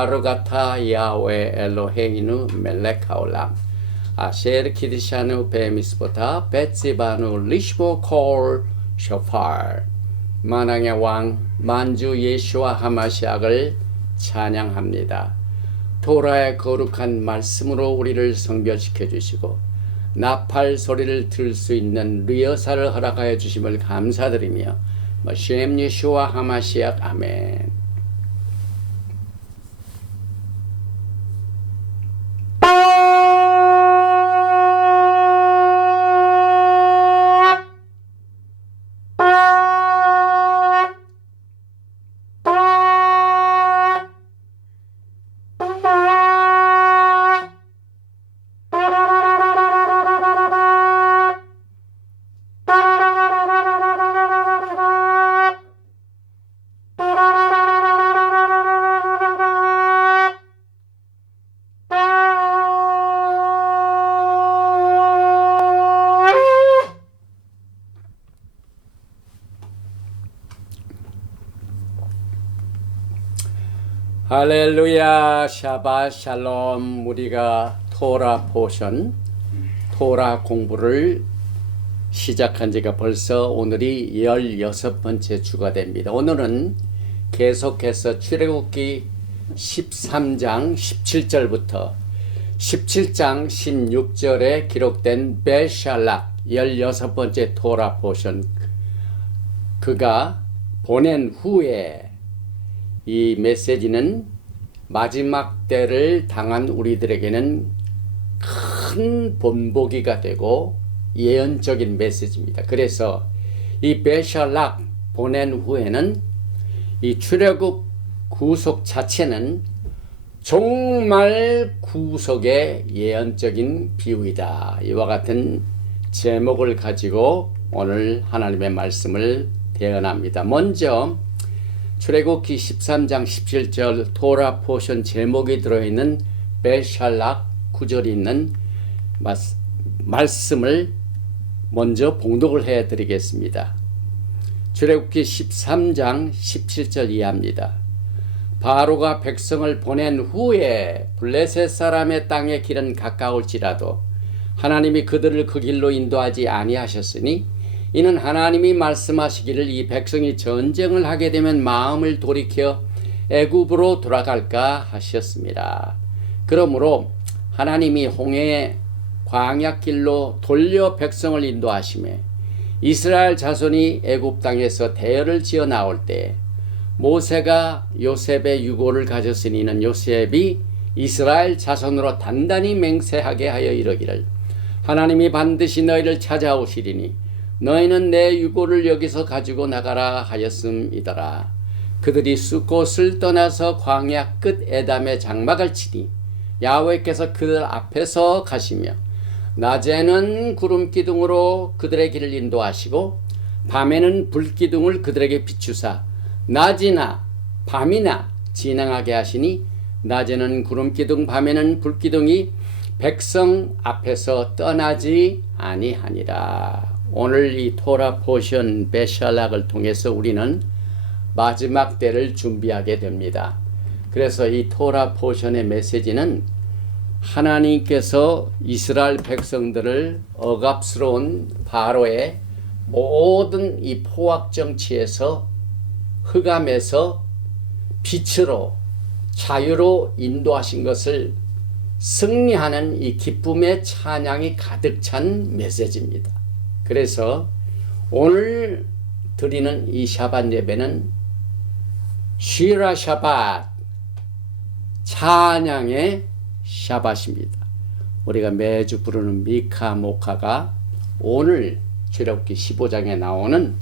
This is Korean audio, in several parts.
바르가타 야훼 엘로헤이누 멜렉 하올람 아셰르 키드샤누 베미스보타 베츠바누 리시보 콜 쇼팔. 만왕의 왕 만주 예수와 하마시약을 찬양합니다. 토라의 거룩한 말씀으로 우리를 성별시켜 주시고 나팔 소리를 들을 수 있는 리허설을 허락하여 주심을 감사드리며 셴 예수와 하마시약 아멘. 할렐루야. 샤ባት 샬롬. 우리가 토라 포션, 토라 공부를 시작한 지가 벌써 오늘이 16번째 주가 됩니다. 오늘은 계속해서 출애굽기 13장 17절부터 17장 16절에 기록된 베샬락 16번째 토라 포션, 그가 보낸 후에 이 메시지는 마지막 때를 당한 우리들에게는 큰 본보기가 되고 예언적인 메시지입니다. 그래서 이 베샬락 보낸 후에는 이 출애굽 구속 자체는 정말 구속의 예언적인 비유이다. 이와 같은 제목을 가지고 오늘 하나님의 말씀을 대언합니다. 먼저 출애굽기 13장 17절 토라 포션 제목이 들어있는 베샬락 구절이 있는 말씀을 먼저 봉독을 해드리겠습니다. 출애굽기 13장 17절 이하입니다. 바로가 백성을 보낸 후에 블레셋 사람의 땅의 길은 가까울지라도 하나님이 그들을 그 길로 인도하지 아니하셨으니 이는 하나님이 말씀하시기를 이 백성이 전쟁을 하게 되면 마음을 돌이켜 애굽으로 돌아갈까 하셨습니다. 그러므로 하나님이 홍해 광야길로 돌려 백성을 인도하시매 이스라엘 자손이 애굽 땅에서 대열을 지어 나올 때 모세가 요셉의 유고를 가졌으니 이는 요셉이 이스라엘 자손으로 단단히 맹세하게 하여 이르기를 하나님이 반드시 너희를 찾아오시리니 너희는 내 유고를 여기서 가지고 나가라 하였음이더라. 그들이 숫곳을 떠나서 광야 끝 에담에 장막을 치니 야훼께서 그들 앞에서 가시며 낮에는 구름 기둥으로 그들의 길을 인도하시고 밤에는 불 기둥을 그들에게 비추사 낮이나 밤이나 진행하게 하시니 낮에는 구름 기둥 밤에는 불 기둥이 백성 앞에서 떠나지 아니하니라. 오늘 이 토라 포션 베샬락을 통해서 우리는 마지막 때를 준비하게 됩니다. 그래서 이 토라 포션의 메시지는 하나님께서 이스라엘 백성들을 억압스러운 바로의 모든 이 포악 정치에서 흑암에서 빛으로 자유로 인도하신 것을 승리하는 이 기쁨의 찬양이 가득 찬 메시지입니다. 그래서 오늘 드리는 이 샤밧 예배는 쉬라 샤밧, 찬양의 샤밧입니다. 우리가 매주 부르는 미카 모카가 오늘 출애굽기 15장에 나오는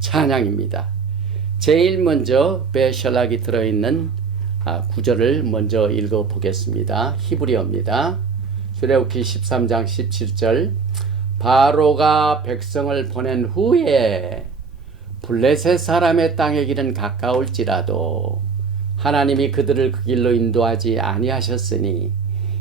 찬양입니다. 제일 먼저 베샬락이 들어있는 구절을 먼저 읽어보겠습니다. 히브리어입니다. 출애굽기 13장 17절 바로가 백성을 보낸 후에 블레셋 사람의 땅의 길은 가까울지라도 하나님이 그들을 그 길로 인도하지 아니하셨으니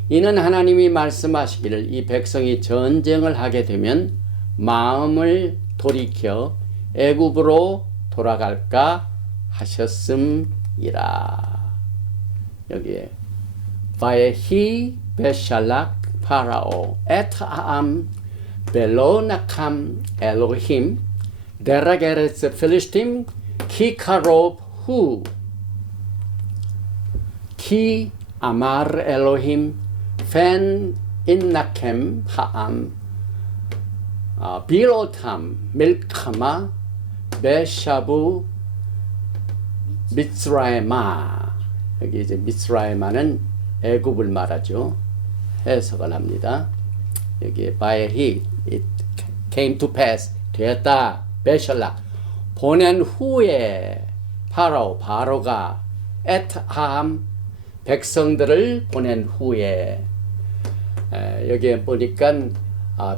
이는 하나님이 말씀하시기를 이 백성이 전쟁을 하게 되면 마음을 돌이켜 애굽으로 돌아갈까 하셨음이라. 여기에 바에히 베샬락 파라오 에트아암 벨로나캄 엘로힘 데라게레스 필리스팀 키카롭 후 키 아마르 엘로힘 펜 인나켐 하암 빌오탐 밀카마 베샤부 미스라이마. 여기 이제 미스라이마는 애굽을 말하죠. 해석을 합니다. 여기 by he it came to pass 되었다. 베샬락 보낸 후에 바로가 에트함 백성들을 보낸 후에 여기에 보니까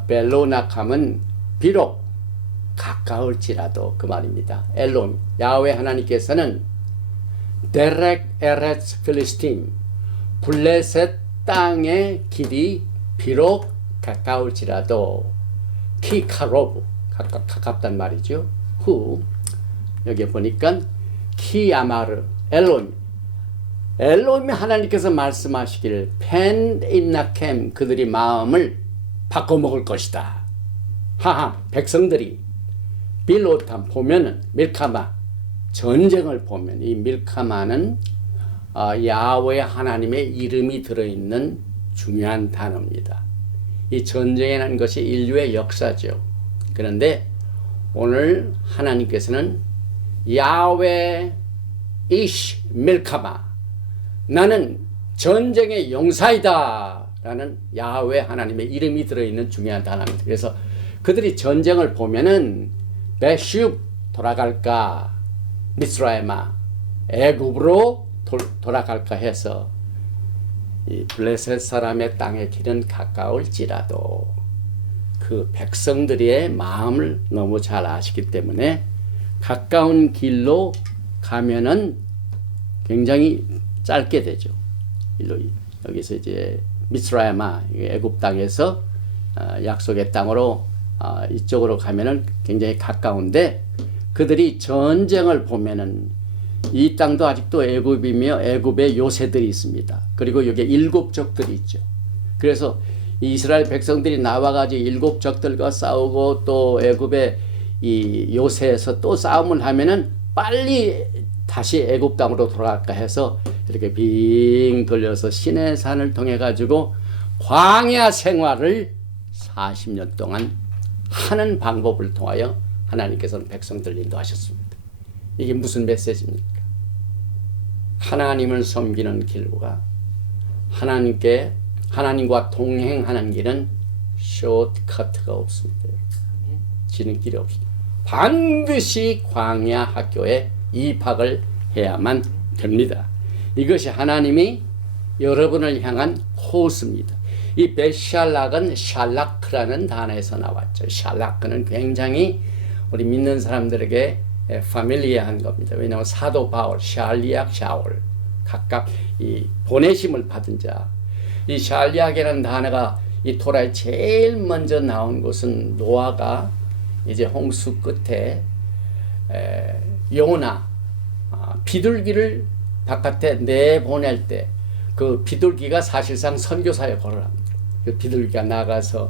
벨로나캄은 비록 가까울지라도 그 말입니다. 엘론 야훼 하나님께서는 데렉 에레츠 필리스틴 블레셋 땅의 길이 비록 가까울지라도 키카로브 가깝단 말이죠. 후 여기 보니까 키아마르 엘론이 하나님께서 말씀하시기를 펜 인나켐 그들이 마음을 바꿔먹을 것이다. 하하 백성들이 빌로탐 보면은 밀카마 전쟁을 보면 이 밀카마는 야훼 하나님의 이름이 들어있는 중요한 단어입니다. 이 전쟁이라는 것이 인류의 역사죠. 그런데 오늘 하나님께서는 야훼 이시 밀카마 나는 전쟁의 용사이다 라는 야훼 하나님의 이름이 들어있는 중요한 단어입니다. 그래서 그들이 전쟁을 보면은 베슈 돌아갈까 미스라이마 애굽으로 돌아갈까 해서 이 블레셋 사람의 땅의 길은 가까울지라도 그 백성들의 마음을 너무 잘 아시기 때문에 가까운 길로 가면은 굉장히 짧게 되죠. 여기서 이제 미스라이마 애굽 땅에서 약속의 땅으로 이쪽으로 가면은 굉장히 가까운데 그들이 전쟁을 보면은 이 땅도 아직도 애굽이며 애굽의 요새들이 있습니다. 그리고 여기 7족들이 있죠. 그래서 이스라엘 백성들이 나와가지고 7족들과 싸우고 또 애굽의 이 요새에서 또 싸움을 하면은 빨리 다시 애굽 땅으로 돌아갈까 해서 이렇게 빙 돌려서 시내산을 통해 가지고 광야 생활을 40년 동안 하는 방법을 통하여 하나님께서는 백성들 인도하셨습니다. 이게 무슨 메시지입니까? 하나님을 섬기는 길과 하나님과 동행하는 길은 쇼트커트가 없습니다. 지름길이 없습니다. 반드시 광야 학교에 입학을 해야만 됩니다. 이것이 하나님이 여러분을 향한 코스입니다. 이 베샬락은 샬라크라는 단어에서 나왔죠. 샬라크는 굉장히 우리 믿는 사람들에게 파밀리아한 겁니다. 왜냐하면 사도 바울, 샬리악 샤울 각각 이 보내심을 받은 자. 이 샬리악이라는 단어가 이 토라에 제일 먼저 나온 것은 노아가 이제 홍수 끝에 요나 비둘기를 바깥에 내보낼 때 그 비둘기가 사실상 선교사의 역할을 합니다. 그 비둘기가 나가서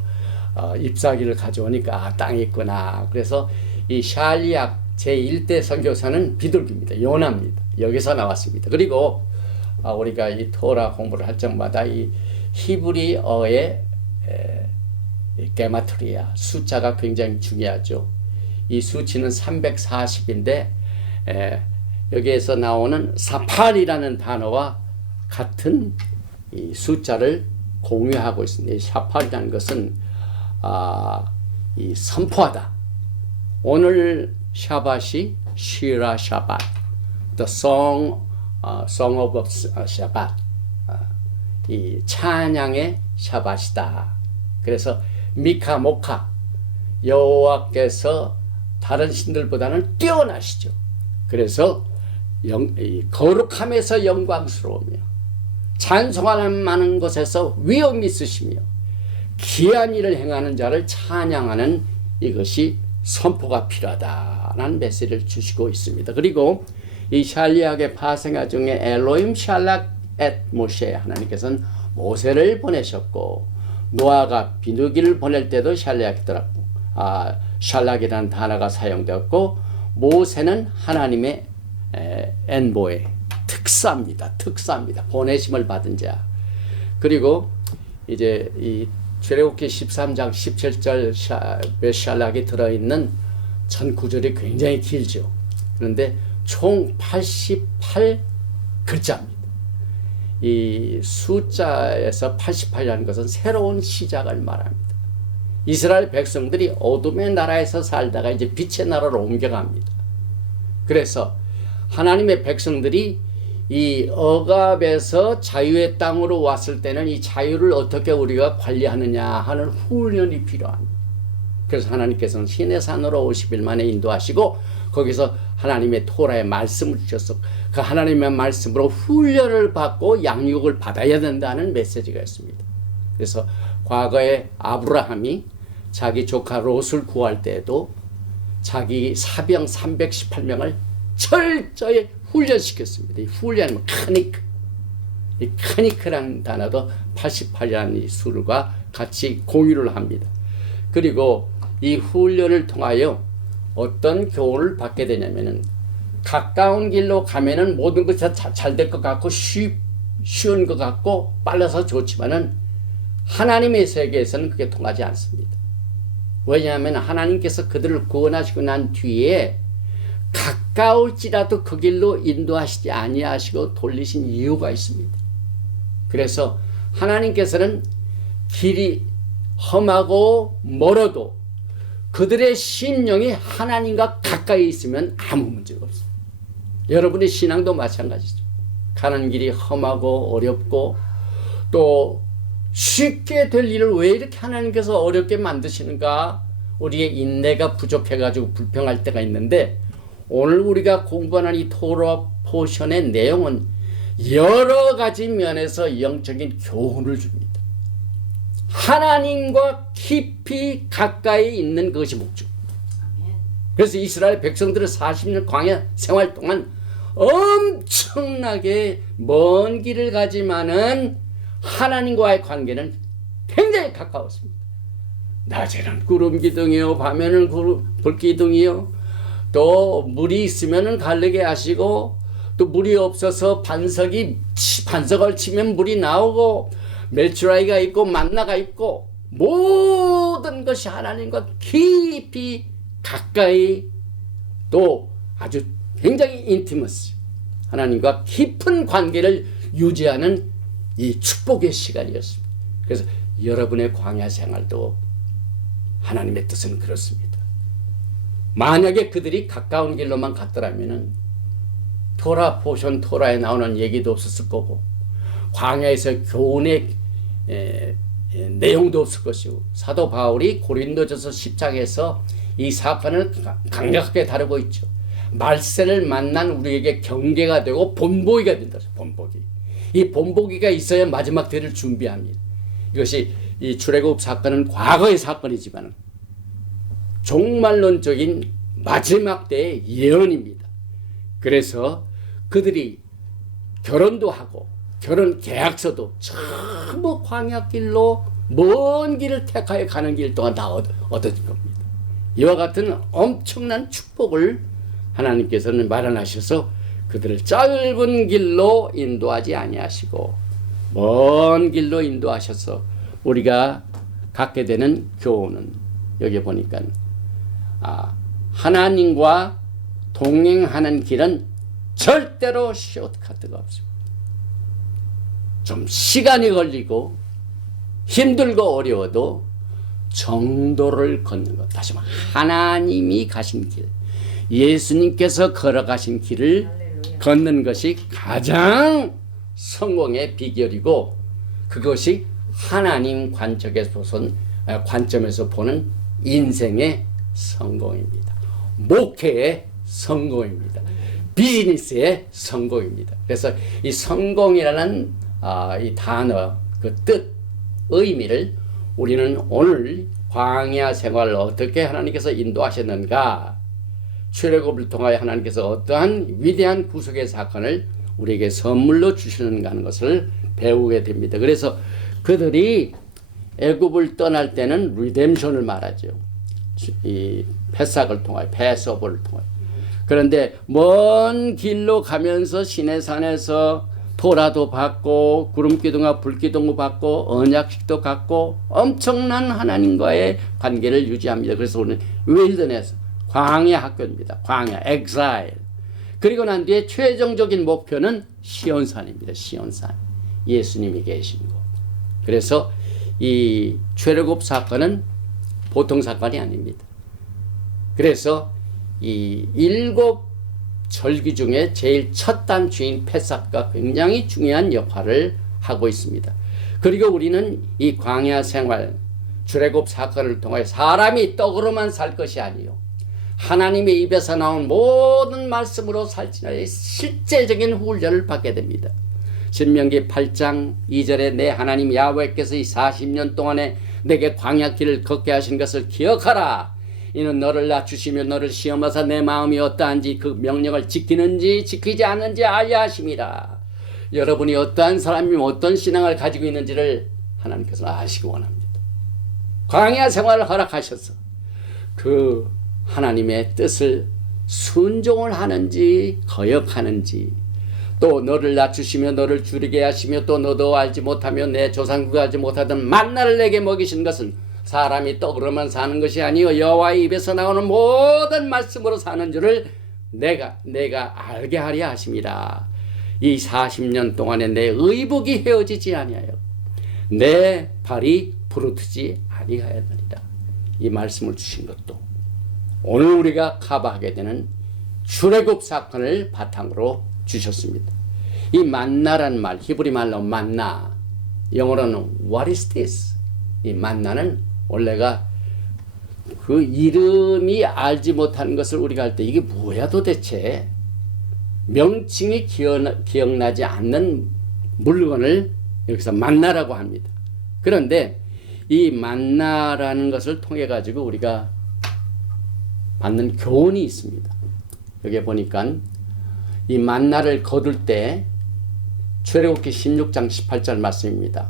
잎사귀를 가져오니까 땅이 있구나. 그래서 이 샬리악 제1대 선교사는 비둘기입니다. 요나입니다. 여기서 나왔습니다. 그리고 우리가 이 토라 공부를 할 적마다 이 히브리어의 게마트리아 숫자가 굉장히 중요하죠. 이 수치는 340인데 여기에서 나오는 사팔이라는 단어와 같은 이 숫자를 공유하고 있습니다. 이 사팔이라는 것은 이 선포하다. 오늘 샤밧이 시라 샤밧, the song of Shabbat, 이 찬양의 샤밧이다. 그래서 미카 모카 여호와께서 다른 신들보다는 뛰어나시죠. 그래서 거룩함에서 영광스러우며 찬송하는 것에서 위엄이 있으시며 귀한 일을 행하는 자를 찬양하는 이것이 선포가 필요하다라는 메시지를 주시고 있습니다. 그리고 이 샬리악의 파생아 중에 엘로임 샬락 at 모세, 하나님께서는 모세를 보내셨고 노아가 비둘기를 보낼 때도 샬락이더라고. 샬락이라는 단어가 사용되었고 모세는 하나님의 엔보의 특사입니다. 보내심을 받은 자. 그리고 이제 이 출애굽기 13장 17절 샬락이 들어있는 전 구절이 굉장히 길죠. 그런데 총 88글자입니다. 이 숫자에서 88이라는 것은 새로운 시작을 말합니다. 이스라엘 백성들이 어둠의 나라에서 살다가 이제 빛의 나라로 옮겨갑니다. 그래서 하나님의 백성들이 이 억압에서 자유의 땅으로 왔을 때는 이 자유를 어떻게 우리가 관리하느냐 하는 훈련이 필요합니다. 그래서 하나님께서는 시내산으로 50일 만에 인도하시고 거기서 하나님의 토라의 말씀을 주셔서 그 하나님의 말씀으로 훈련을 받고 양육을 받아야 된다는 메시지가 있습니다. 그래서 과거에 아브라함이 자기 조카 롯을 구할 때에도 자기 사병 318명을 철저히 훈련시켰습니다. 이 훈련은 카니크. 이 카니크라는 단어도 88이라는 이 수가 같이 공유를 합니다. 그리고 이 훈련을 통하여 어떤 교훈을 받게 되냐면은 가까운 길로 가면은 모든 것이 잘 될 것 같고 쉬운 것 같고 빨라서 좋지만은 하나님의 세계에서는 그게 통하지 않습니다. 왜냐하면 하나님께서 그들을 구원하시고 난 뒤에 가까울지라도 그 길로 인도하시지 아니하시고 돌리신 이유가 있습니다. 그래서 하나님께서는 길이 험하고 멀어도 그들의 심령이 하나님과 가까이 있으면 아무 문제가 없습니다. 여러분의 신앙도 마찬가지죠. 가는 길이 험하고 어렵고 또 쉽게 될 일을 왜 이렇게 하나님께서 어렵게 만드시는가? 우리의 인내가 부족해가지고 불평할 때가 있는데 오늘 우리가 공부하는 이 토라 포션의 내용은 여러 가지 면에서 영적인 교훈을 줍니다. 하나님과 깊이 가까이 있는 것이 목적. 그래서 이스라엘 백성들은 40년 광야 생활 동안 엄청나게 먼 길을 가지만은 하나님과의 관계는 굉장히 가까웠습니다. 낮에는 구름 기둥이요, 밤에는 불 기둥이요. 또 물이 있으면은 가르게 하시고 또 물이 없어서 반석을 치면 물이 나오고 멜추라이가 있고 만나가 있고 모든 것이 하나님과 깊이 가까이 또 아주 굉장히 인티머스 하나님과 깊은 관계를 유지하는 이 축복의 시간이었습니다. 그래서 여러분의 광야 생활도 하나님의 뜻은 그렇습니다. 만약에 그들이 가까운 길로만 갔더라면은 토라 포션 토라에 나오는 얘기도 없었을 거고 광야에서 교훈의 내용도 없을 것이고 사도 바울이 고린도전서 10장에서 이 사건을 강력하게 다루고 있죠. 말세를 만난 우리에게 경계가 되고 본보기가 된다. 본보기. 이 본보기가 있어야 마지막 때를 준비합니다. 이것이 이 출애굽 사건은 과거의 사건이지만 종말론적인 마지막 때의 예언입니다. 그래서 그들이 결혼도 하고 결혼 계약서도 전부 광야길로 먼 길을 택하여 가는 길 동안 다 얻어진 겁니다. 이와 같은 엄청난 축복을 하나님께서는 마련하셔서 그들을 짧은 길로 인도하지 아니하시고 먼 길로 인도하셔서 우리가 갖게 되는 교훈은 여기 보니까 하나님과 동행하는 길은 절대로 쇼트카트가 없습니다. 좀 시간이 걸리고 힘들고 어려워도 정도를 걷는 것. 다시 말해 하나님이 가신 길, 예수님께서 걸어가신 길을 걷는 것이 가장 성공의 비결이고 그것이 하나님 관점에서 보는 인생의 성공입니다. 목회의 성공입니다. 비즈니스의 성공입니다. 그래서 이 성공이라는 이 단어, 그 뜻, 의미를 우리는 오늘 광야 생활을 어떻게 하나님께서 인도하셨는가, 출애굽을 통하여 하나님께서 어떠한 위대한 구속의 사건을 우리에게 선물로 주시는가 하는 것을 배우게 됩니다. 그래서 그들이 애굽을 떠날 때는 리뎀션을 말하죠. 이 패삭을 통하여, 패스오버를 통하여. 그런데 먼 길로 가면서 시내산에서 토라도 받고 구름기둥과 불기둥도 받고 언약식도 갖고 엄청난 하나님과의 관계를 유지합니다. 그래서 우리는 윌더네스, 광야 학교입니다. 광야, 엑사일. 그리고 난 뒤에 최종적인 목표는 시온산입니다. 시온산. 예수님이 계신 곳. 그래서 이 출애굽 사건은 보통 사건이 아닙니다. 그래서 이 7 절기 중에 제일 첫 단추인 패삭과 굉장히 중요한 역할을 하고 있습니다. 그리고 우리는 이 광야 생활, 출애굽 사건을 통해 사람이 떡으로만 살 것이 아니요, 하나님의 입에서 나온 모든 말씀으로 살지니 실제적인 훈련을 받게 됩니다. 신명기 8장 2절에 내 하나님 야훼께서 이 40년 동안에 내게 광야길을 걷게 하신 것을 기억하라. 이는 너를 낮추시며 너를 시험하사 내 마음이 어떠한지 그 명령을 지키는지 지키지 않는지 알려 하심이라. 여러분이 어떠한 사람이면 어떤 신앙을 가지고 있는지를 하나님께서 아시기 원합니다. 광야 생활을 허락하셔서 그 하나님의 뜻을 순종을 하는지 거역하는지, 또 너를 낮추시며 너를 줄이게 하시며 또 너도 알지 못하며 내 조상들도 알지 못하던 만나를 내게 먹이신 것은 사람이 떡으로만 사는 것이 아니요 여호와의 입에서 나오는 모든 말씀으로 사는 줄을 내가 알게 하려 하심이라. 이 40년 동안에 내 의복이 헤어지지 아니하여 내 발이 부르트지 아니하였느니라. 이 말씀을 주신 것도 오늘 우리가 커버하게 되는 출애굽 사건을 바탕으로 주셨습니다. 이 만나란 말, 히브리 말로 만나, 영어로는 What is this? 이 만나는 원래가 그 이름이 알지 못하는 것을 우리가 할 때 이게 뭐야 도대체, 명칭이 기억나지 않는 물건을 여기서 만나라고 합니다. 그런데 이 만나라는 것을 통해 가지고 우리가 받는 교훈이 있습니다. 여기 보니까 이 만나를 거둘 때 출애굽기 16장 18절 말씀입니다.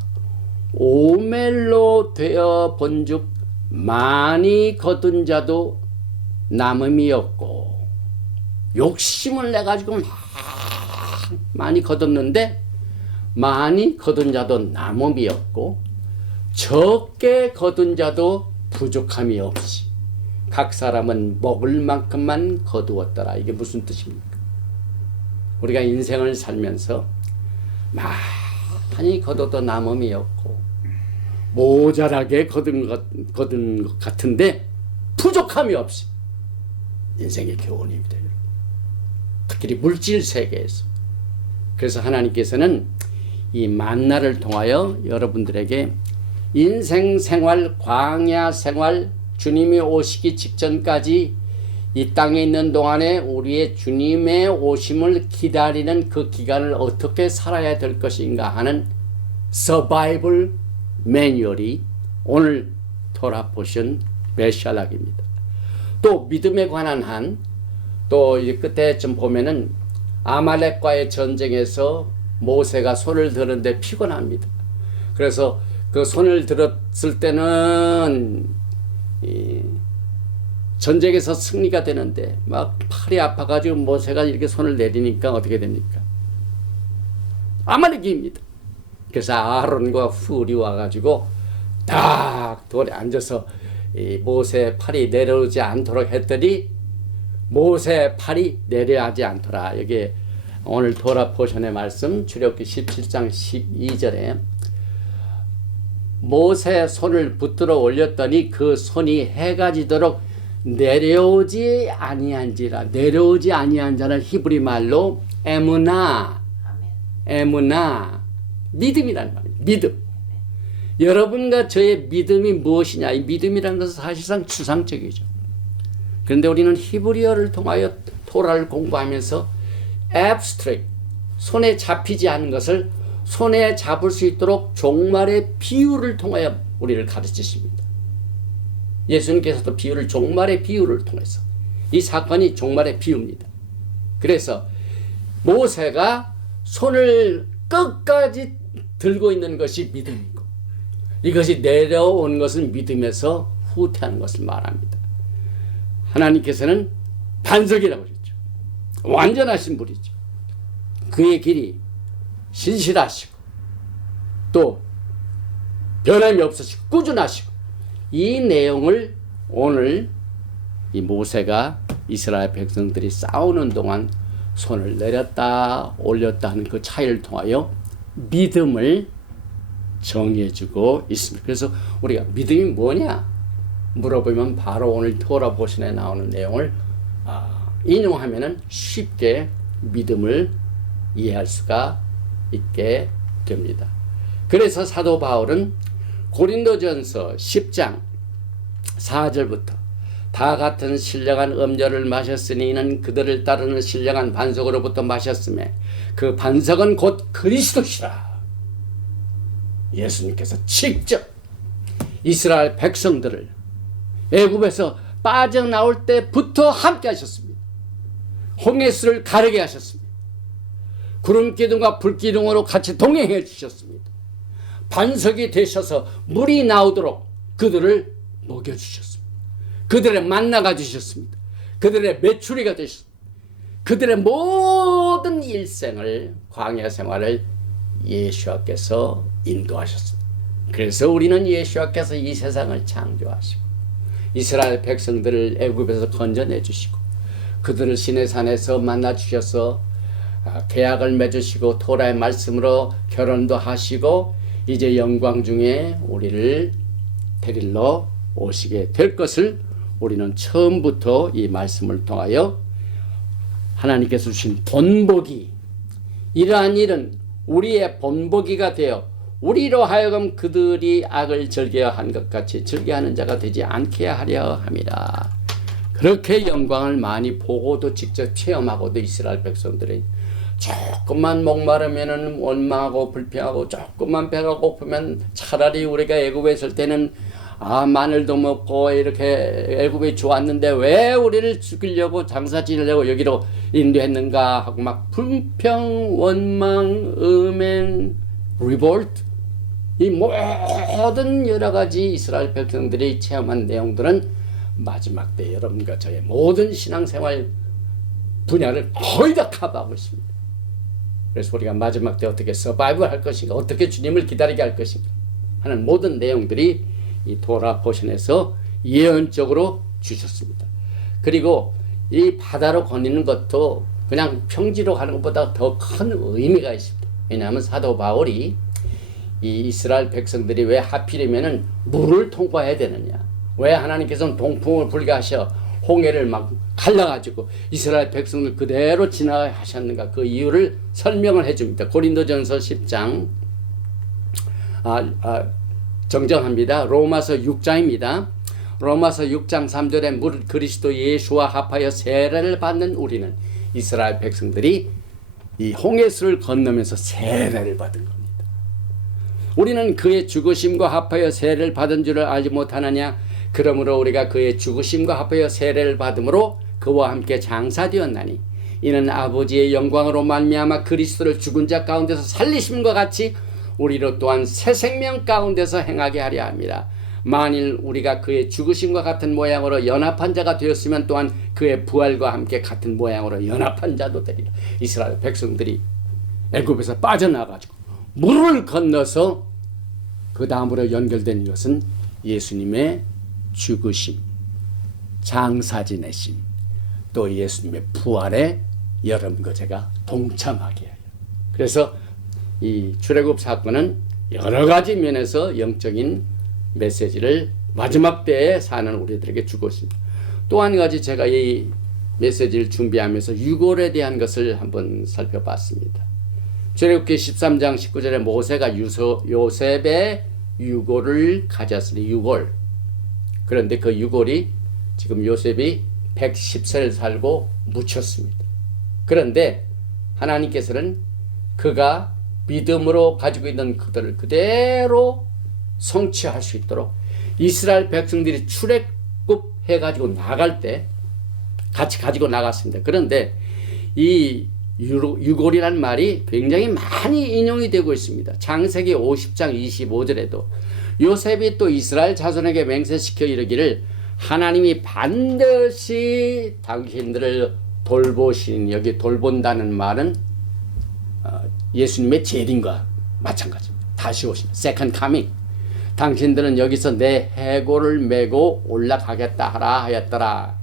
오멜로 되어 본즉 많이 거둔 자도 남음이 없고, 욕심을 내 가지고 많이 거뒀는데 많이 거둔 자도 남음이 없고 적게 거둔 자도 부족함이 없이 각 사람은 먹을 만큼만 거두었더라. 이게 무슨 뜻입니까? 우리가 인생을 살면서 많이 거둬도 남음이 없고 모자라게 거둔 것 같은데 부족함이 없이, 인생의 교훈입니다. 특히 물질 세계에서. 그래서 하나님께서는 이 만나를 통하여 여러분들에게 인생 생활, 광야 생활, 주님이 오시기 직전까지 이 땅에 있는 동안에 우리의 주님의 오심을 기다리는 그 기간을 어떻게 살아야 될 것인가 하는 서바이벌 매뉴얼이 오늘 토라 포션 메샬락입니다. 또 믿음에 관한 한, 또 이 끝에 좀 보면은 아말렉과의 전쟁에서 모세가 손을 드는데 피곤합니다. 그래서 그 손을 들었을 때는 전쟁에서 승리가 되는데 막 팔이 아파가지고 모세가 이렇게 손을 내리니까 어떻게 됩니까? 아말렉입니다. 그래서 아론과 훌이 와가지고 딱 돌에 앉아서 이 모세 팔이 내려오지 않도록 했더니 모세 팔이 내려가지 않더라. 여기 오늘 토라 포션의 말씀 출애굽기 17장 12절에 모세 손을 붙들어 올렸더니 그 손이 해가 지도록 내려오지 아니한지라. 내려오지 아니한 자는 히브리 말로 에무나, 에무나, 믿음이라는 말입니다. 믿음. 여러분과 저의 믿음이 무엇이냐? 이 믿음이라는 것은 사실상 추상적이죠. 그런데 우리는 히브리어를 통하여 토라를 공부하면서 abstract, 손에 잡히지 않은 것을 손에 잡을 수 있도록 종말의 비유를 통하여 우리를 가르치십니다. 예수님께서도 비유를, 종말의 비유를 통해서, 이 사건이 종말의 비유입니다. 그래서 모세가 손을 끝까지 들고 있는 것이 믿음이고, 이것이 내려온 것은 믿음에서 후퇴하는 것을 말합니다. 하나님께서는 반석이라고 그랬죠. 완전하신 분이죠. 그의 길이 신실하시고 또 변함이 없으시고 꾸준하시고, 이 내용을 오늘 이 모세가 이스라엘 백성들이 싸우는 동안 손을 내렸다 올렸다 하는 그 차이를 통하여 믿음을 정해주고 있습니다. 그래서 우리가 믿음이 뭐냐 물어보면 바로 오늘 토라 보신에 나오는 내용을 인용하면은 쉽게 믿음을 이해할 수가 있게 됩니다. 그래서 사도 바울은 고린도전서 10장 4절부터 다 같은 신령한 음료를 마셨으니 이는 그들을 따르는 신령한 반석으로부터 마셨음에 그 반석은 곧 그리스도시라. 예수님께서 직접 이스라엘 백성들을 애굽에서 빠져나올 때부터 함께 하셨습니다. 홍해수를 가르게 하셨습니다. 구름기둥과 불기둥으로 같이 동행해 주셨습니다. 반석이 되셔서 물이 나오도록 그들을 먹여주셨습니다. 그들의 만나가 되셨습니다. 그들의 메추리가 되셨습니다. 그들의 모든 일생을, 광야 생활을 예수와께서 인도하셨습니다. 그래서 우리는 예수와께서 이 세상을 창조하시고 이스라엘 백성들을 애굽에서 건져내 주시고 그들을 시내산에서 만나 주셔서 계약을 맺으시고 토라의 말씀으로 결혼도 하시고 이제 영광 중에 우리를 데리러 오시게 될 것을 우리는 처음부터 이 말씀을 통하여 하나님께서 주신 본보기, 이러한 일은 우리의 본보기가 되어 우리로 하여금 그들이 악을 즐겨한 것 같이 즐겨하는 자가 되지 않게 하려 함이라. 그렇게 영광을 많이 보고도 직접 체험하고도 이스라엘 백성들이 조금만 목마르면은 원망하고 불평하고, 조금만 배가 고프면 차라리 우리가 애굽에 있을 때는 마늘도 먹고 이렇게 애굽에 좋았는데 왜 우리를 죽이려고 장사 지으려고 여기로 인도했는가 하고 막 불평, 원망, 음행, 리볼트, 이 모든 여러 가지 이스라엘 백성들이 체험한 내용들은 마지막 때 여러분과 저의 모든 신앙생활 분야를 거의 다 커버하고 있습니다. 그래서 우리가 마지막 때 어떻게 서바이브 할 것인가, 어떻게 주님을 기다리게 할 것인가 하는 모든 내용들이 이 토라 포션에서 예언적으로 주셨습니다. 그리고 이 바다로 거니는 것도 그냥 평지로 가는 것보다 더 큰 의미가 있습니다. 왜냐하면 사도 바울이 이 이스라엘 백성들이 왜 하필이면은 물을 통과해야 되느냐, 왜 하나님께서는 동풍을 불게 하셔 홍해를 막 갈라가지고 이스라엘 백성들 그대로 지나가게 하셨는가, 그 이유를 설명을 해줍니다. 고린도전서 10장 정정합니다. 로마서 6장입니다. 로마서 6장 3절에 무릇 그리스도 예수와 합하여 세례를 받는 우리는, 이스라엘 백성들이 이 홍해수를 건너면서 세례를 받은 겁니다. 우리는 그의 죽으심과 합하여 세례를 받은 줄을 알지 못하느냐. 그러므로 우리가 그의 죽으심과 합하여 세례를 받음으로 그와 함께 장사되었나니 이는 아버지의 영광으로 말미암아 그리스도를 죽은 자 가운데서 살리심과 같이 우리로 또한 새 생명 가운데서 행하게 하려 합니다. 만일 우리가 그의 죽으심과 같은 모양으로 연합한 자가 되었으면 또한 그의 부활과 함께 같은 모양으로 연합한 자도 되리라. 이스라엘 백성들이 애굽에서 빠져나가지고 물을 건너서 그 다음으로 연결된 이것은 예수님의 죽으심, 장사 지내심, 또 예수님의 부활에 여러분과 제가 동참하게 해요. 그래서 이 출애굽 사건은 여러 가지 면에서 영적인 메시지를 마지막 때에 사는 우리들에게 주고 있습니다. 또 한 가지 제가 이 메시지를 준비하면서 유골에 대한 것을 한번 살펴봤습니다. 출애굽기 13장 19절에 모세가 요셉의 유골을 가졌으니 유골. 그런데 그 유골이 지금 요셉이 110세를 살고 묻혔습니다. 그런데 하나님께서는 그가 믿음으로 가지고 있는 그들을 그대로 성취할 수 있도록 이스라엘 백성들이 출애굽해 가지고 나갈 때 같이 가지고 나갔습니다. 그런데 이 유골이란 말이 굉장히 많이 인용이 되고 있습니다. 창세기 50장 25절에도 요셉이 또 이스라엘 자손에게 맹세시켜 이르기를 하나님이 반드시 당신들을 돌보시니, 여기 돌본다는 말은 예수님의 재림과 마찬가지입니다. 다시 오심, 세컨드 카밍. 당신들은 여기서 내 해골을 메고 올라가겠다 하라 하였더라.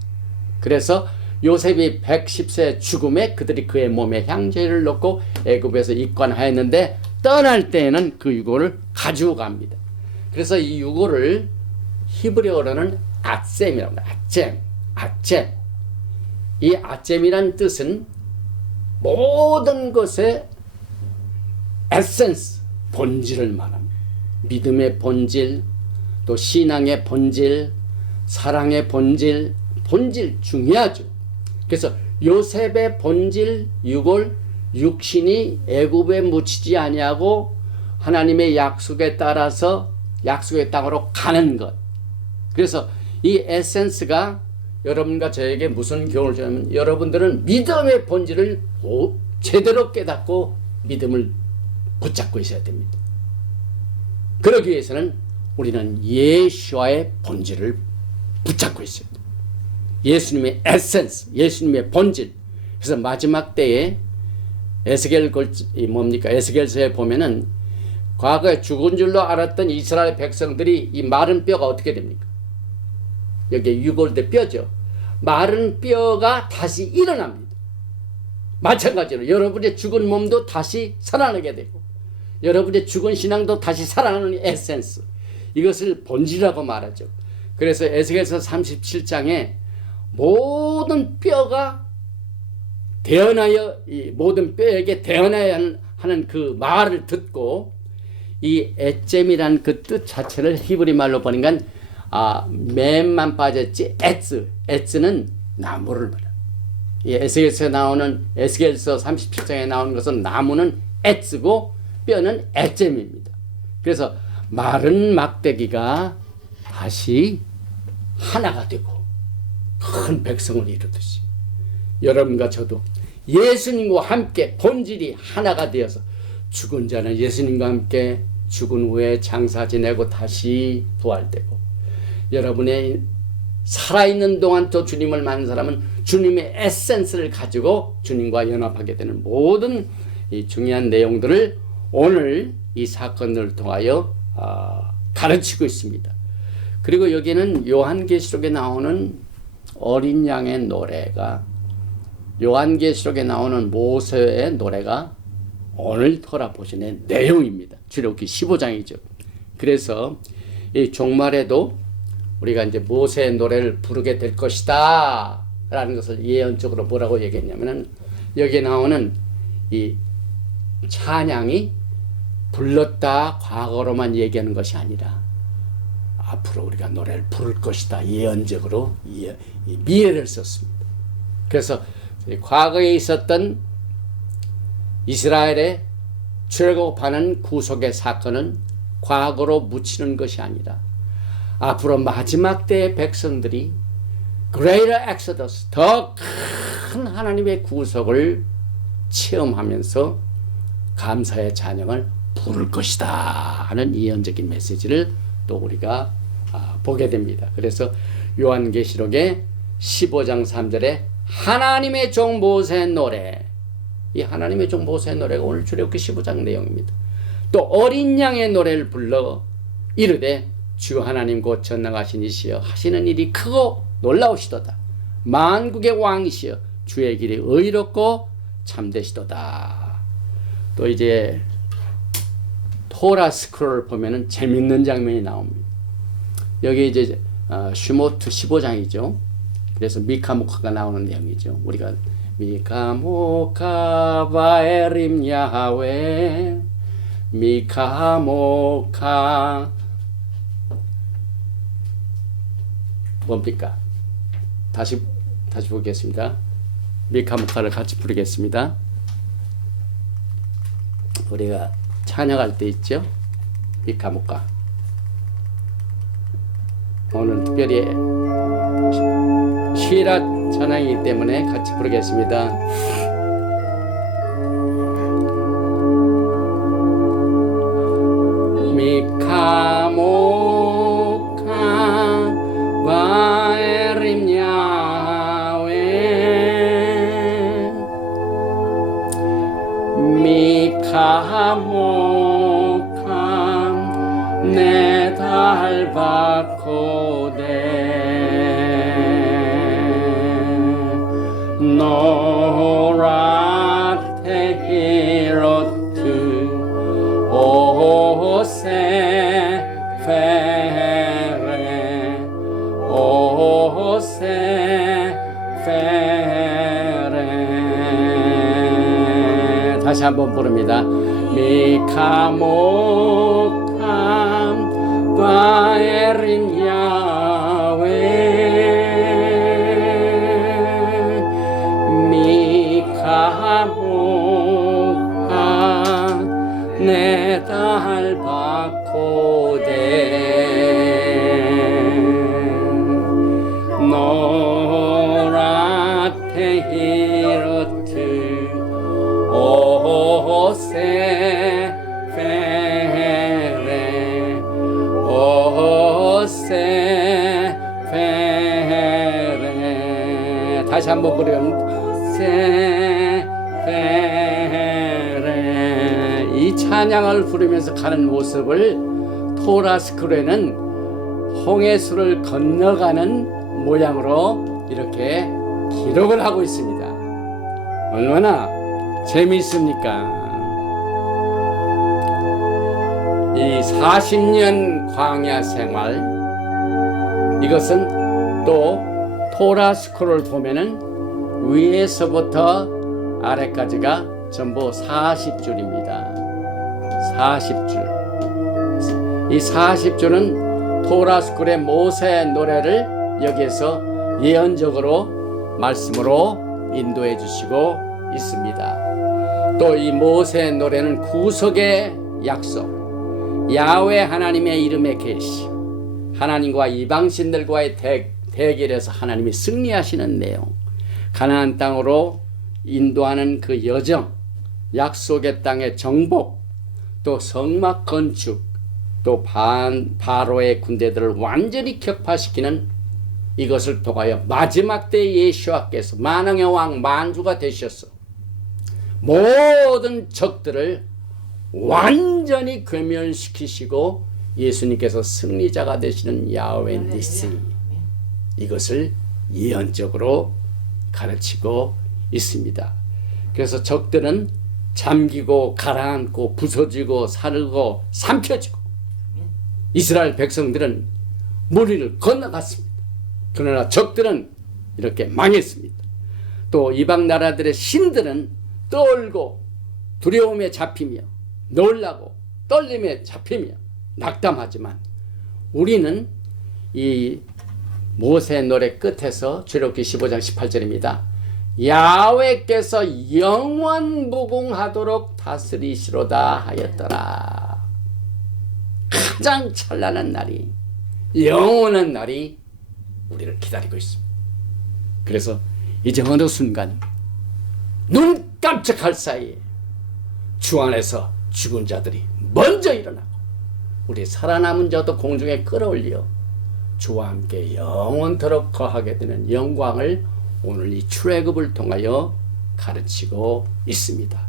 그래서 요셉이 110세 죽음에 그들이 그의 몸에 향제를 넣고 애굽에서 입관하였는데 떠날 때에는 그 유골을 가지고 갑니다. 그래서 이 유골을 히브리어로는 아셈이라고 합니다. 아셈. 이 아셈이란 뜻은 모든 것의 에센스, 본질을 말합니다. 믿음의 본질, 또 신앙의 본질, 사랑의 본질, 본질 중요하죠. 그래서 요셉의 본질, 유골, 육신이 애굽에 묻히지 아니하고 하나님의 약속에 따라서 약속의 땅으로 가는 것. 그래서 이 에센스가 여러분과 저에게 무슨 교훈을 주냐면, 여러분들은 믿음의 본질을 제대로 깨닫고 믿음을 붙잡고 있어야 됩니다. 그러기 위해서는 우리는 예수와의 본질을 붙잡고 있어야 됩니다. 예수님의 에센스, 예수님의 본질. 그래서 마지막 때에 에스겔서에 보면은 과거에 죽은 줄로 알았던 이스라엘 백성들이 이 마른 뼈가 어떻게 됩니까? 여기 유골대 뼈죠. 마른 뼈가 다시 일어납니다. 마찬가지로 여러분의 죽은 몸도 다시 살아나게 되고, 여러분의 죽은 신앙도 다시 살아나는 에센스, 이것을 본질이라고 말하죠. 그래서 에스겔서 37장에 모든 뼈가 대언하여, 이 모든 뼈에게 대언하여 하는 그 말을 듣고, 이 에잼이란 그 뜻 자체를 히브리 말로 보니까 맨만 빠졌지 에츠는 나무를 말해요. 이 에스겔서에 나오는, 에스겔서 37장에 나오는 것은 나무는 에츠고 뼈는 에잼입니다. 그래서 마른 막대기가 다시 하나가 되고 큰 백성을 이루듯이 여러분과 저도 예수님과 함께 본질이 하나가 되어서 죽은 자는 예수님과 함께 죽은 후에 장사 지내고 다시 부활되고, 여러분의 살아있는 동안 또 주님을 만난 사람은 주님의 에센스를 가지고 주님과 연합하게 되는 모든 이 중요한 내용들을 오늘 이 사건을 통하여 가르치고 있습니다. 그리고 여기는 요한계시록에 나오는 어린 양의 노래가, 요한계시록에 나오는 모세의 노래가 오늘 돌아보시는 내용입니다. 출애굽기 15장이죠. 그래서 이 종말에도 우리가 이제 모세의 노래를 부르게 될 것이다 라는 것을 예언적으로 뭐라고 얘기했냐면은, 여기에 나오는 이 찬양이 불렀다 과거로만 얘기하는 것이 아니라 앞으로 우리가 노래를 부를 것이다 예언적으로 미래를 썼습니다. 그래서 과거에 있었던 이스라엘의 출애굽하는 구속의 사건은 과거로 묻히는 것이 아니라 앞으로 마지막 때의 백성들이 Greater Exodus, 더 큰 하나님의 구속을 체험하면서 감사의 찬양을 부를 것이다 하는 예언적인 메시지를 또 우리가 보게 됩니다. 그래서 요한계시록의 15장 3절에 하나님의 종 모세의 노래, 이 하나님의 종 모세의 노래가 오늘 출애굽기 15장 내용입니다. 또 어린 양의 노래를 불러 이르되 주 하나님 곧 전능하신 이시여 하시는 일이 크고 놀라우시도다. 만국의 왕이시여 주의 길이 의롭고 참되시도다. 또 이제 토라 스크롤을 보면은 재밌는 장면이 나옵니다. 여기 이제 슈모트 15장이죠. 그래서 미카모카가 나오는 내용이죠. 우리가 미카모카 바에림 야하웨 미카모카 뭡니까? 다시 보겠습니다. 미카모카를 같이 부르겠습니다. 우리가 찬양할 때 있죠. 미카모카. 오늘 특별히 시라 찬양이기 때문에 같이 부르겠습니다. 딸 바코데 노라테 히로트 오세 페레 오세 페레 다시 한번 부릅니다. 미카모캄 바에림 야웨 미카모캄 내달 바코데 노라테 히로트 오세 페레 오세 페레 다시 한번 부르면 세 페레 이 찬양을 부르면서 가는 모습을 토라스쿨에는 홍해수를 건너가는 모양으로 이렇게 기록을 하고 있습니다. 얼마나 재미있습니까? 이 40년 광야 생활 이것은 또 토라 스크롤을 보면은 위에서부터 아래까지가 전부 40줄입니다. 40줄. 이 40줄은 토라 스크롤의 모세 노래를 여기에서 예언적으로 말씀으로 인도해 주시고 있습니다. 또 이 모세의 노래는 구속의 약속, 야훼 하나님의 이름의 계시, 하나님과 이방신들과의 대결에서 하나님이 승리하시는 내용, 가나안 땅으로 인도하는 그 여정, 약속의 땅의 정복, 또 성막 건축, 또 바로의 군대들을 완전히 격파시키는 이것을 통하여 마지막 때 예수와께서 만왕의 왕 만주가 되셔서 모든 적들을 완전히 괴멸시키시고 예수님께서 승리자가 되시는 야훼 니시, 이것을 예언적으로 가르치고 있습니다. 그래서 적들은 잠기고 가라앉고 부서지고 사르고 삼켜지고 이스라엘 백성들은 무리를 건너갔습니다. 그러나 적들은 이렇게 망했습니다. 또 이방 나라들의 신들은 떨고 두려움에 잡히며 놀라고 떨림에 잡히며 낙담하지만 우리는 이 모세 노래 끝에서 출애굽기 15장 18절입니다. 야훼께서 영원 무궁하도록 다스리시로다 하였더라. 가장 찬란한 날이, 영원한 날이 우리를 기다리고 있습니다. 그래서 이제 어느 순간 눈 깜짝할 사이에 주 안에서 죽은 자들이 먼저 일어나고 우리 살아남은 자도 공중에 끌어올려 주와 함께 영원토록 거하게 되는 영광을 오늘 이 출애굽을 통하여 가르치고 있습니다.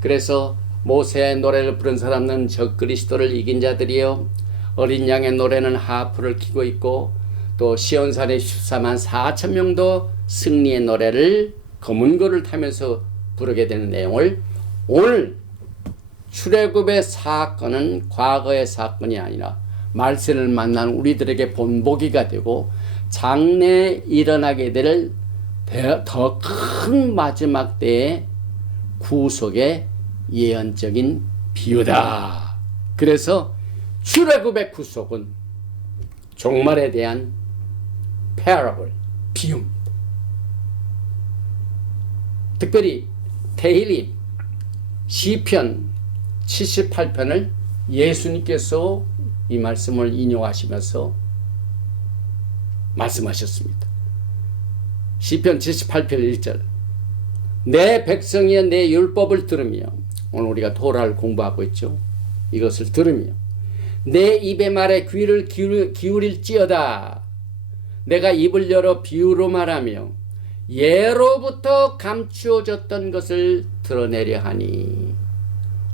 그래서 모세의 노래를 부른 사람은 적그리스도를 이긴 자들이요, 어린 양의 노래는 하프를 키고 있고, 또 시온산의 14만 4천 명도 승리의 노래를 검은고를 타면서 부르게 되는 내용을, 오늘 출애굽의 사건은 과거의 사건이 아니라 말세를 만난 우리들에게 본보기가 되고 장래에 일어나게 될 더 큰 마지막 때의 구속의 예언적인 비유다. 그래서 출애굽의 구속은 종말에 대한 패러블, 비유입니다. 특별히 테힐림, 시편 78편을 예수님께서 이 말씀을 인용하시면서 말씀하셨습니다. 시편 78편 1절, 내 백성이여 내 율법을 들으며, 오늘 우리가 토라를 공부하고 있죠. 이것을 들으며 내 입의 말에 귀를 기울일지어다. 내가 입을 열어 비유로 말하며 예로부터 감추어졌던 것을 드러내려 하니.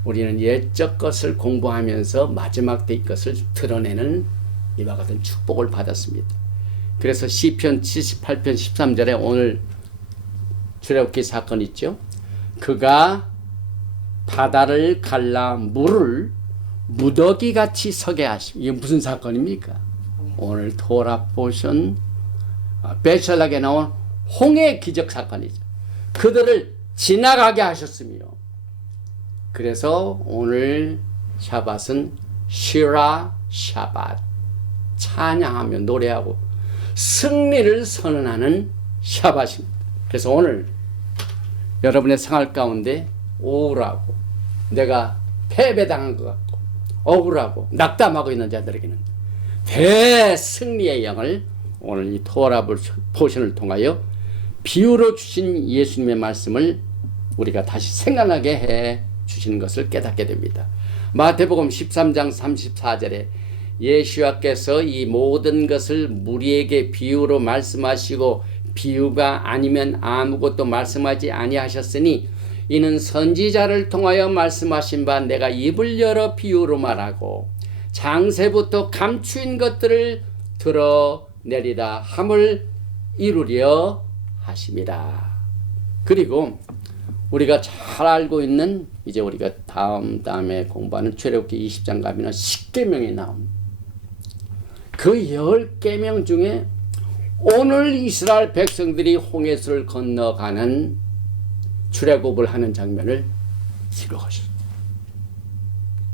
우리는 옛적 것을 공부하면서 마지막 때의 것을 드러내는 이와 같은 축복을 받았습니다. 그래서 시편 78편 13절에 오늘 출애굽기 사건 있죠. 그가 바다를 갈라 물을 무더기같이 서게 하심. 이게 무슨 사건입니까? 오늘 토라 포션 베셜락에 나온 홍해 기적 사건이죠. 그들을 지나가게 하셨으며, 그래서 오늘 샤밧은 시라 샤밧, 찬양하며 노래하고 승리를 선언하는 샤밧입니다. 그래서 오늘 여러분의 생활 가운데 우울하고 내가 패배당한 것 같고 억울하고 낙담하고 있는 자들에게는 대승리의 영을 오늘 이 토라 포션을 통하여 비유로 주신 예수님의 말씀을 우리가 다시 생각나게 해 주시는 것을 깨닫게 됩니다. 마태복음 13장 34절에 예수께서 이 모든 것을 무리에게 비유로 말씀하시고 비유가 아니면 아무것도 말씀하지 아니하셨으니 이는 선지자를 통하여 말씀하신 바 내가 입을 열어 비유로 말하고 장세부터 감추인 것들을 드러내리라 함을 이루려 하심이라. 그리고 우리가 잘 알고 있는, 이제 우리가 다음에 공부하는 출애굽기 20장 가면은 10계명이 나옵니다. 그 10계명 중에 오늘 이스라엘 백성들이 홍해수를 건너가는 출애굽을 하는 장면을 기록하셨습니다.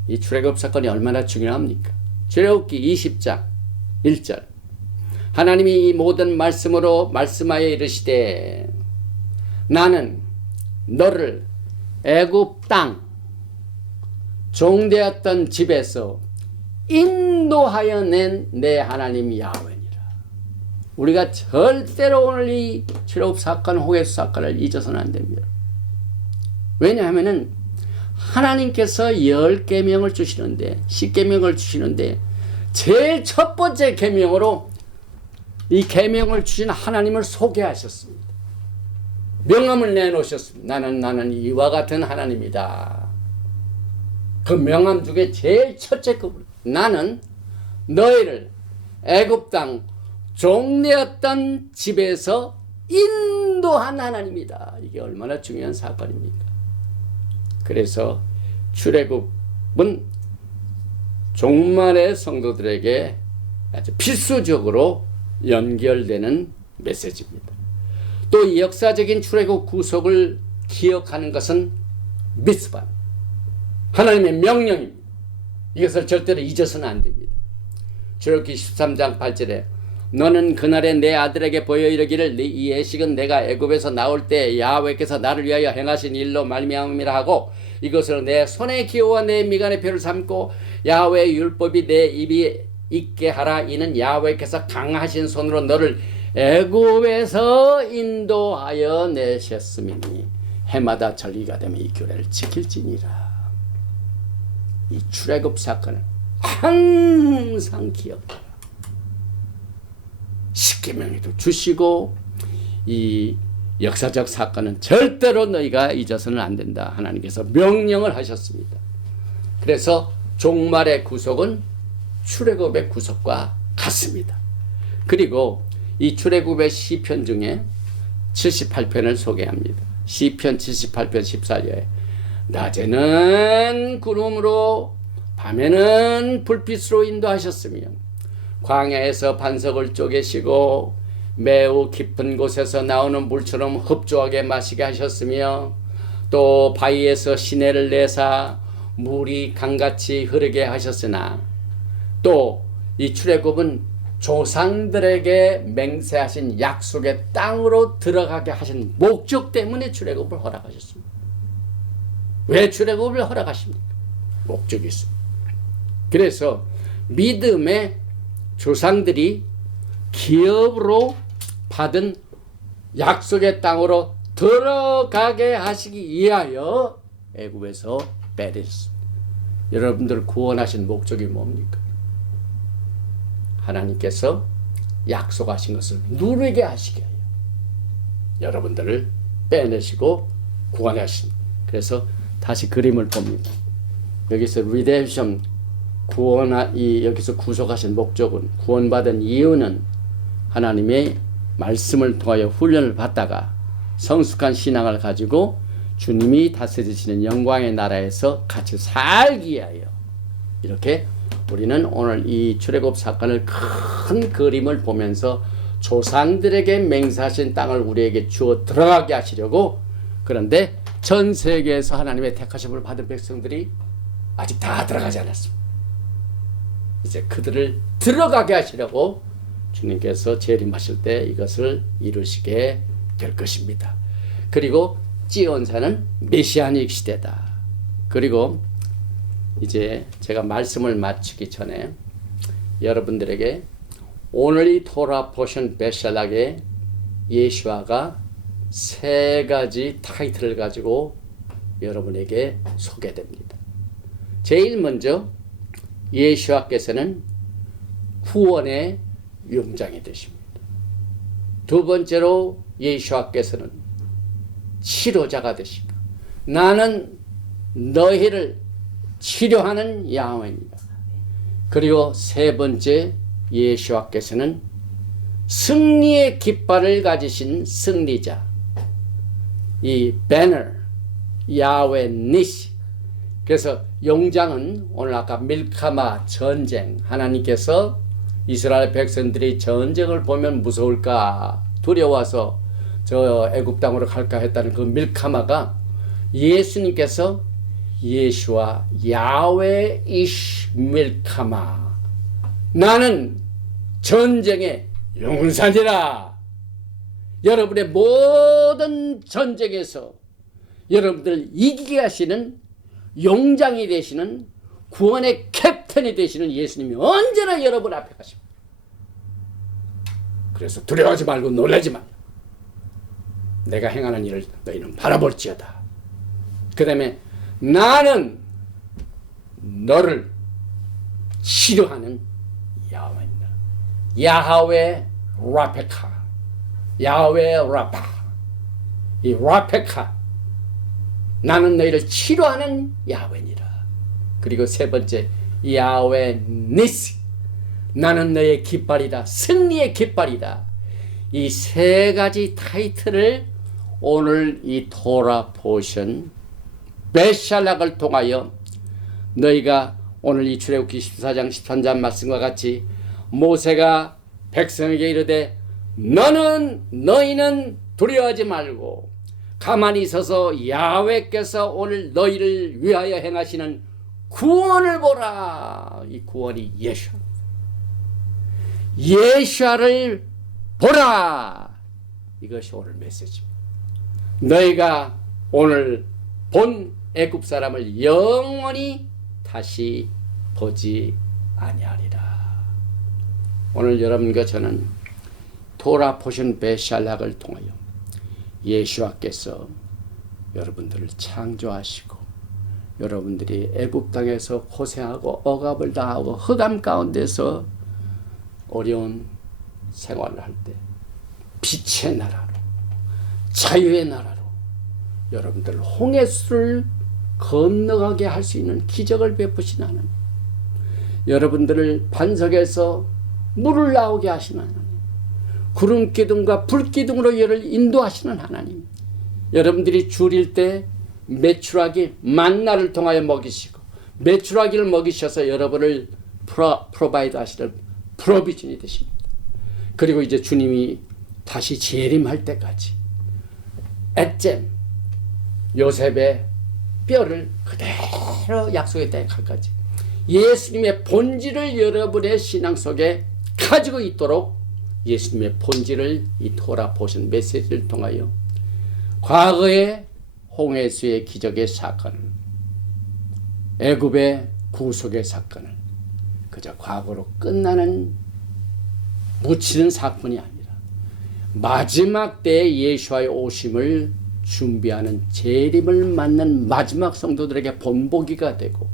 이 출애굽 사건이 얼마나 중요합니까? 출애굽기 20장 1절 하나님이 이 모든 말씀으로 말씀하여 이르시되 나는 너를 애굽 땅 종되었던 집에서 인도하여 낸 내 하나님 야훼니라. 우리가 절대로 오늘 이 출애굽 사건, 홍해수 사건을 잊어서는 안 됩니다. 왜냐하면은 하나님께서 10계명을 주시는데, 10계명을 주시는데 제일 첫 번째 계명으로 이 계명을 주신 하나님을 소개하셨습니다. 명함을 내놓으셨습니다. 나는 이와 같은 하나님이다. 그 명함 중에 제일 첫째 그 나는 너희를 애굽 땅 종되었던 집에서 인도한 하나님이다. 이게 얼마나 중요한 사건입니까? 그래서 출애굽은 종말의 성도들에게 아주 필수적으로 연결되는 메시지입니다. 또 이 역사적인 출애굽 구속을 기억하는 것은 미tzvah, 하나님의 명령입니다. 이것을 절대로 잊어서는 안 됩니다. 출애굽기 13장 8절에 너는 그날에 내 아들에게 보여 이르기를 이 예식은 내가 애굽에서 나올 때 야훼께서 나를 위하여 행하신 일로 말미암음이라 하고 이것을 내 손의 기호와 내 미간의 표를 삼고 야훼의 율법이 내 입이 있게 하라. 이는 야훼께서 강하신 손으로 너를 애굽에서 인도하여 내셨음이니 해마다 절기가 되면 이 규례를 지킬지니라. 이 출애굽 사건을 항상 기억하라. 10계명에도 주시고 이 역사적 사건은 절대로 너희가 잊어서는 안 된다. 하나님께서 명령을 하셨습니다. 그래서 종말의 구속은 출애굽의 구속과 같습니다. 그리고 이 출애굽의 시편 중에 78편을 소개합니다. 시편 78편 14절에 낮에는 구름으로 밤에는 불빛으로 인도하셨으며 광야에서 반석을 쪼개시고 매우 깊은 곳에서 나오는 물처럼 흡조하게 마시게 하셨으며 또 바위에서 시내를 내사 물이 강같이 흐르게 하셨으나 또 이 출애굽은 조상들에게 맹세하신 약속의 땅으로 들어가게 하신 목적 때문에 출애굽을 허락하셨습니다. 왜 출애굽을 허락하십니까? 목적이 있습니다. 그래서 믿음의 조상들이 기업으로 받은 약속의 땅으로 들어가게 하시기 위하여 애굽에서 빼내셨습니다. 여러분들을 구원하신 목적이 뭡니까? 하나님께서 약속하신 것을 누리게 하시게 해요. 여러분들을 빼내시고 구원하십니다. 그래서 다시 그림을 봅니다. 여기서 redemption 여기서 구속하신 목적은, 구원받은 이유는 하나님의 말씀을 통하여 훈련을 받다가 성숙한 신앙을 가지고 주님이 다스리시는 영광의 나라에서 같이 살기 위하여. 이렇게 우리는 오늘 이 출애굽 사건을 큰 그림을 보면서 조상들에게 맹세하신 땅을 우리에게 주어 들어가게 하시려고, 그런데 전 세계에서 하나님의 택하심을 받은 백성들이 아직 다 들어가지 않았습니다. 이제 그들을 들어가게 하시려고 주님께서 재림하실 때 이것을 이루시게 될 것입니다. 그리고 찌온산은 메시아닉 시대다. 그리고 이제 제가 말씀을 마치기 전에 여러분들에게 오늘 이 토라 포션 베샬락의 예수아가 세 가지 타이틀을 가지고 여러분에게 소개됩니다. 제일 먼저 예수아께서는 구원의 용장이 되십니다. 두 번째로 예수아께서는 치료자가 되십니다. 나는 너희를 치료하는 야훼입니다. 그리고 세 번째, 예수아께서는 승리의 깃발을 가지신 승리자, 이 배너, 야훼 니시. 그래서 용장은 오늘 아까 밀카마 전쟁, 하나님께서 이스라엘 백성들이 전쟁을 보면 무서울까 두려워서 저 애굽 땅으로 갈까 했다는 그 밀카마가 예수님께서 예수와 야훼 이시 밀카마, 나는 전쟁의 용사니라. 여러분의 모든 전쟁에서 여러분들 이기게 하시는 용장이 되시는, 구원의 캡틴이 되시는 예수님이 언제나 여러분 앞에 가십니다. 그래서 두려워하지 말고 놀라지 마. 내가 행하는 일을 너희는 바라볼지어다. 그 다음에 나는 너를 치료하는 야훼입니다. 야훼 라페카, 야훼 라파. 이 라페카, 나는 너희를 치료하는 야훼니라. 그리고 세 번째, 야훼 니시, 나는 너의 깃발이다, 승리의 깃발이다. 이 세 가지 타이틀을 오늘 이 토라 포션 베샬락을 통하여 너희가 오늘 이 출애굽기 14장 13절 말씀과 같이 모세가 백성에게 이르되 너희는 두려워하지 말고 가만히 있어서 야훼께서 오늘 너희를 위하여 행하시는 구원을 보라. 이 구원이 예수아를 보라. 이것이 오늘 메시지입니다. 너희가 오늘 본 애굽 사람을 영원히 다시 보지 아니하리라. 오늘 여러분과 저는 토라 포션 베샬락을 통하여 예수아께서 여러분들을 창조하시고 여러분들이 애굽 땅에서 고생하고 억압을 당하고 흑암 가운데서 어려운 생활을 할 때 빛의 나라로, 자유의 나라로 여러분들 홍해수를 건너가게 할 수 있는 기적을 베푸신 하나님, 여러분들을 반석에서 물을 나오게 하시는 하나님, 구름 기둥과 불 기둥으로 여를 인도하시는 하나님, 여러분들이 줄일 때 메추라기 만나를 통하여 먹이시고 메추라기를 먹이셔서 여러분을 프로바이드 하시는 프로비전이 되십니다. 그리고 이제 주님이 다시 재림할 때까지 엣잼 요셉의 뼈를 그대로 약속의 땅에 갈까지 예수님의 본질을 여러분의 신앙 속에 가지고 있도록 예수님의 본질을 이 토라 포션 메시지를 통하여 과거의 홍해수의 기적의 사건을, 애굽의 구속의 사건을 그저 과거로 끝나는 묻히는 사건이 아니라 마지막 때에 예수와의 오심을 준비하는 재림을 맞는 마지막 성도들에게 본보기가 되고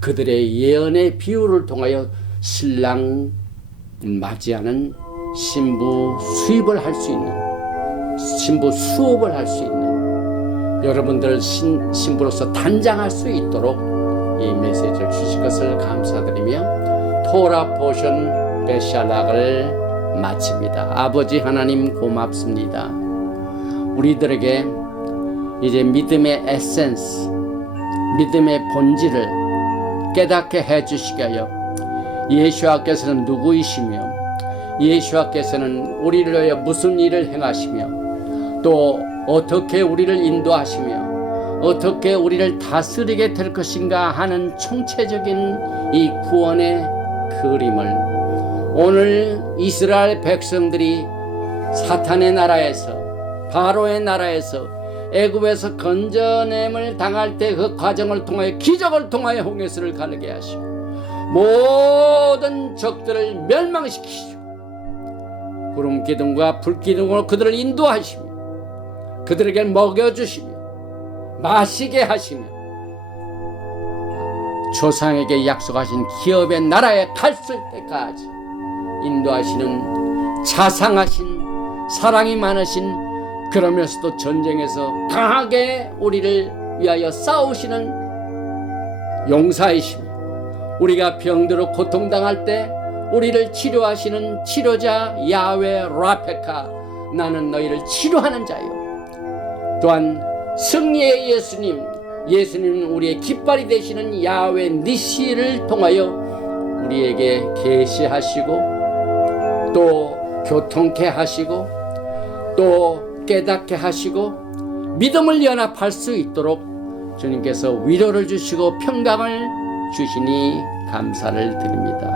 그들의 예언의 비유를 통하여 신랑 맞이하는 신부 수입을 할 수 있는, 신부 수업을 할 수 있는, 여러분들 신부로서 단장할 수 있도록 이 메시지를 주신 것을 감사드리며 토라 포션 베샬락을 마칩니다. 아버지 하나님 고맙습니다. 우리들에게 이제 믿음의 에센스, 믿음의 본질을 깨닫게 해주시게 하여 예수와께서는 누구이시며 예수와께서는 우리를 위하여 무슨 일을 행하시며 또 어떻게 우리를 인도하시며 어떻게 우리를 다스리게 될 것인가 하는 총체적인 이 구원의 그림을 오늘 이스라엘 백성들이 사탄의 나라에서 바로의 나라에서 애굽에서 건져냄을 당할 때 그 과정을 통하여 기적을 통하여 홍해수를 가르게 하시고 모든 적들을 멸망시키시고 구름 기둥과 불 기둥으로 그들을 인도하시며 그들에게 먹여주시며 마시게 하시며 조상에게 약속하신 기업의 나라에 갔을 때까지 인도하시는 자상하신 사랑이 많으신 그러면서도 전쟁에서 강하게 우리를 위하여 싸우시는 용사이시며 우리가 병들어 고통당할 때 우리를 치료하시는 치료자 야훼 라페카 나는 너희를 치료하는 자요. 또한 승리의 예수님은 우리의 깃발이 되시는 야훼 니시를 통하여 우리에게 계시하시고 또 교통케 하시고 또 깨닫게 하시고 믿음을 연합할 수 있도록 주님께서 위로를 주시고 평강을 주시니 감사를 드립니다.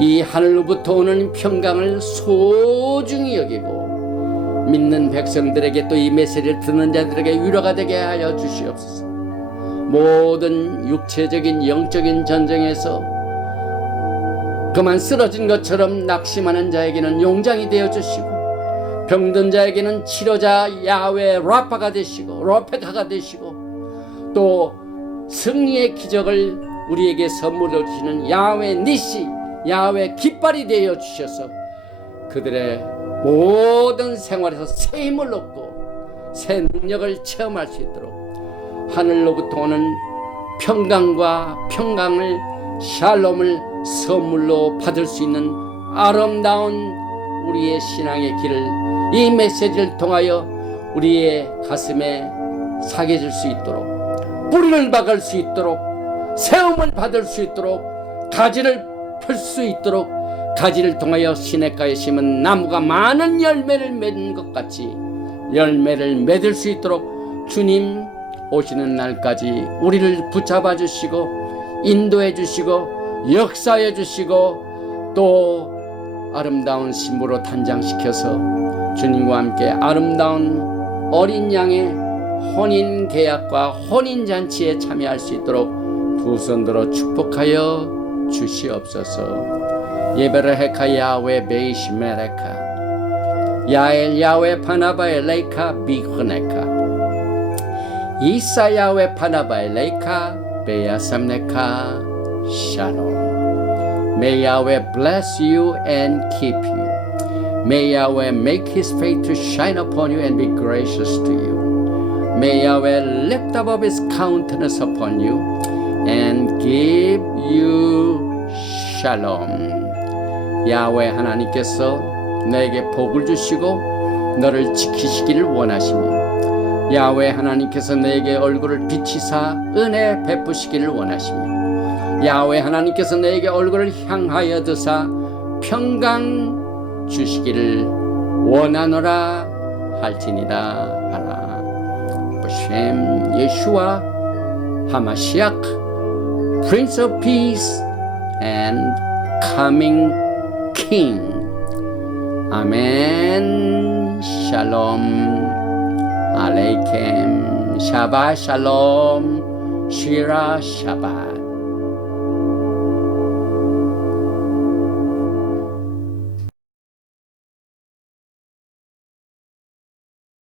이 하늘로부터 오는 평강을 소중히 여기고 믿는 백성들에게 또 이 메시지를 듣는 자들에게 위로가 되게 하여 주시옵소서. 모든 육체적인 영적인 전쟁에서 그만 쓰러진 것처럼 낙심하는 자에게는 용장이 되어 주시고 병든 자에게는 치료자 야훼 라파가 되시고 라페카가 되시고 또 승리의 기적을 우리에게 선물로 주시는 야훼 니시 야훼 깃발이 되어 주셔서 그들의 모든 생활에서 새 힘을 얻고 새 능력을 체험할 수 있도록 하늘로부터 오는 평강을 샬롬을 선물로 받을 수 있는 아름다운 우리의 신앙의 길을 이 메시지를 통하여 우리의 가슴에 사겨질 수 있도록 뿌리를 박을 수 있도록 세움을 받을 수 있도록 가지를 펼 수 있도록 가지를 통하여 시냇가에 심은 나무가 많은 열매를 맺는 것 같이 열매를 맺을 수 있도록 주님 오시는 날까지 우리를 붙잡아 주시고 인도해 주시고 역사해 주시고 또 아름다운 신부로 단장시켜서 주님과 함께 아름다운 어린 양의 혼인 계약과 혼인 잔치에 참여할 수 있도록 두 손 들어 축복하여 주시옵소서. 예베레헤카 야훼 베이시 메레카 야엘 야훼 파나바에 레이카 비흐네카 이사 야훼 파나바에 레이카 베야삼네카 샬롬. May Yahweh bless you and keep you. May Yahweh make his face to shine upon you and be gracious to you. May Yahweh lift up his countenance upon you and give you shalom. 야훼 하나님께서 너에게 복을 주시고 너를 지키시기를 원하시며 야훼 하나님께서 너에게 얼굴을 비치사 은혜 베푸시기를 원하시며 야훼 하나님께서 너에게 얼굴을 향하여 드사 평강 주시기를 원하노라 할지니라 하라. בשם 예수와 하마시ach, Prince of Peace and Coming King. 아멘. 샬롬 알레이켐. 샤바 샬롬. 쉬라 샤바.